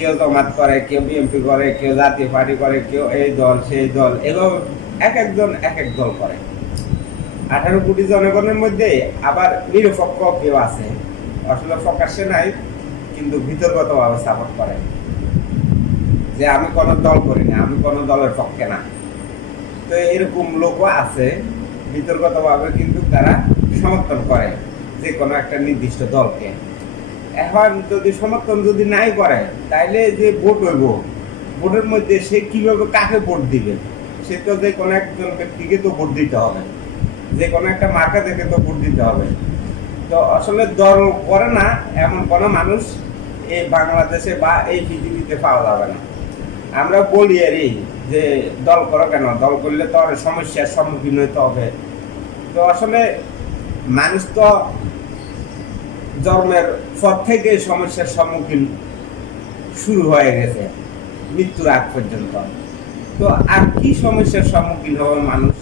কেউ জামাত করে, কেউ বিএনপি করে, কেউ জাতীয় পার্টি করে, কেউ এই দল সেই দল, এভাবে এক একজন এক এক দল করে। 18 কোটি জনগণের মধ্যে আবার নিরপেক্ষ কেউ আছে, আসলে প্রকাশ্যে নাই কিন্তু ভিতরগতভাবে সাপোর্ট করে যে আমি কোনো দল করি না, আমি কোনো দলের পক্ষে না। তো এরকম লোকও আছে ভিতরগতভাবে কিন্তু তারা সমর্থন করে যে কোনো একটা নির্দিষ্ট দলকে। এখন যদি সমর্থন যদি নাই করে তাইলে যে ভোট হইব, ভোটের মধ্যে সে কিভাবে কাকে ভোট দিবে? সে তো যে কোনো একজন ব্যক্তিকে তো ভোট দিতে হবে, যে কোনো একটা মার্কা থেকে তো ভোট দিতে হবে। তো আসলে দল করে না এমন কোনো মানুষ এই বাংলাদেশে বা এই পৃথিবীতে পাওয়া যাবে না। আমরা বলি আরই যে দল করো কেন, দল করলে তো আর সমস্যার সম্মুখীন হইতে হবে। তো আসলে মানুষ তো জন্মের পর থেকে সমস্যার সম্মুখীন শুরু হয়ে গেছে মৃত্যুর আগ পর্যন্ত। তো আর কি সমস্যার সম্মুখীন হবে মানুষ?